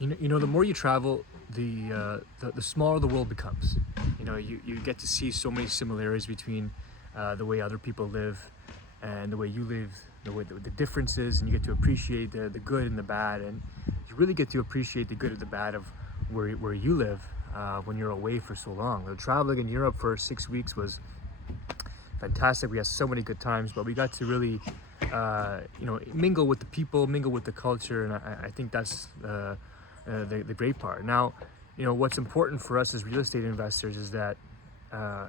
The more you travel, the smaller the world becomes. You get to see so many similarities between the way other people live and the way you live, the differences, and you get to appreciate the good and the bad, and you really get to appreciate the good and the bad of where you live when you're away for so long. Traveling in Europe for 6 weeks was fantastic. We had so many good times, but we got to really mingle with the people, mingle with the culture, and I think that's the great part. Now, what's important for us as real estate investors is that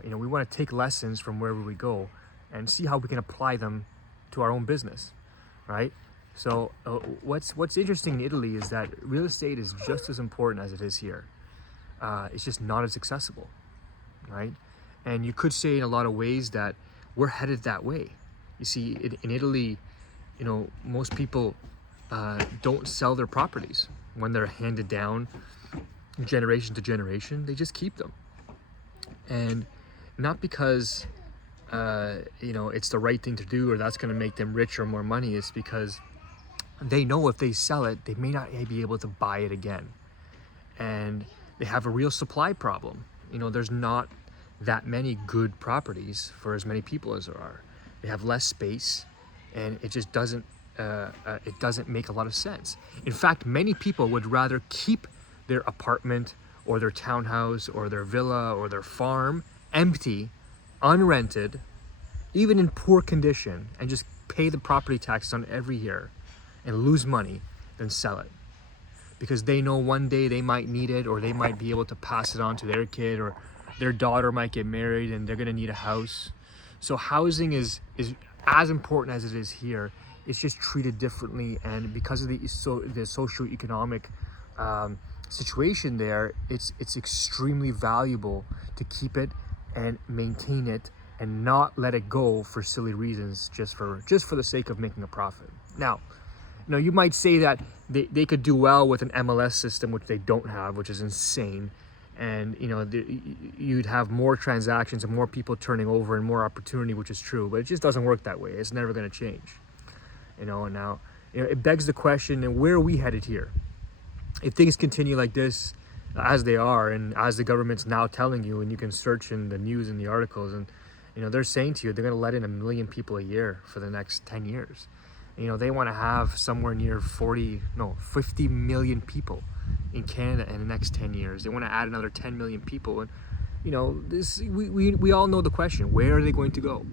we want to take lessons from wherever we go and see how we can apply them to our own business, right? So what's interesting in Italy is that real estate is just as important as it is here. It's just not as accessible, right? And you could say in a lot of ways that we're headed that way. You see, in Italy, most people don't sell their properties when they're handed down generation to generation. They just keep them, and not because it's the right thing to do or that's going to make them rich or more money. It's because they know if they sell it, they may not be able to buy it again, and they have a real supply problem. There's not that many good properties for as many people as there are. They have less space, and it just doesn't make a lot of sense. In fact, many people would rather keep their apartment or their townhouse or their villa or their farm empty, unrented, even in poor condition, and just pay the property taxes on every year and lose money than sell it. Because they know one day they might need it, or they might be able to pass it on to their kid, or their daughter might get married and they're going to need a house. So housing is as important as it is here. It's just treated differently, and because of the socioeconomic situation there, it's extremely valuable to keep it and maintain it and not let it go for silly reasons, just for the sake of making a profit. Now, you might say that they could do well with an MLS system, which they don't have, which is insane. And you'd have more transactions and more people turning over and more opportunity, which is true, but it just doesn't work that way. It's never going to change. And now it begs the question: and where are we headed here? If things continue like this, as they are, and as the government's now telling you, and you can search in the news and the articles, and they're saying to you they're going to let in 1 million people a year for the next 10 years. They want to have somewhere near 50 million people in Canada in the next 10 years. They want to add another 10 million people. And, we all know the question: where are they going to go?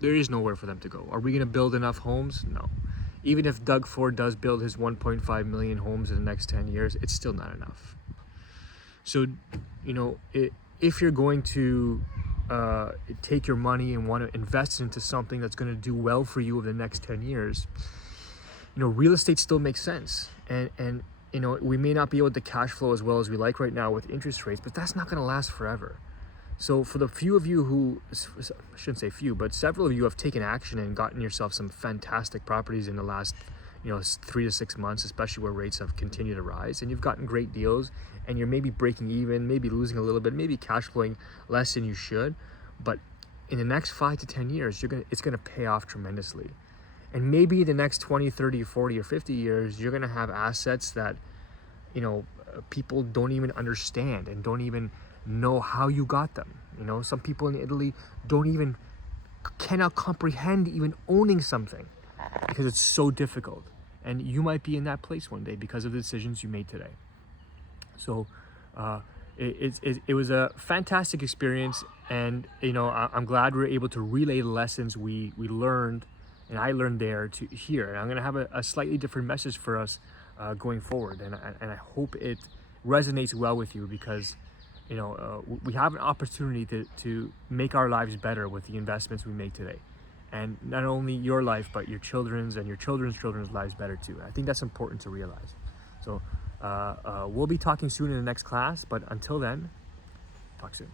There is nowhere for them to go. Are we going to build enough homes? No. Even if Doug Ford does build his 1.5 million homes in the next 10 years, it's still not enough. So, if you're going to take your money and want to invest into something that's going to do well for you over the next 10 years, real estate still makes sense. And we may not be able to cash flow as well as we like right now with interest rates, but that's not going to last forever. So for the few of you who, I shouldn't say few, but several of you have taken action and gotten yourself some fantastic properties in the last 3 to 6 months, especially where rates have continued to rise, and you've gotten great deals, and you're maybe breaking even, maybe losing a little bit, maybe cash flowing less than you should, but in the next 5 to 10 years, it's going to pay off tremendously. And maybe the next 20, 30, 40, or 50 years, you're going to have assets that, people don't even understand and don't even know how you got them. Some people in Italy cannot comprehend even owning something because it's so difficult. And you might be in that place one day because of the decisions you made today. So it was a fantastic experience, and I'm glad we were able to relay the lessons we learned and I learned there to here. And I'm going to have a slightly different message for us going forward, and I hope it resonates well with you, because we have an opportunity to make our lives better with the investments we make today, and not only your life but your children's and your children's lives better too. I think that's important to realize. So we'll be talking soon in the next class, but until then, talk soon.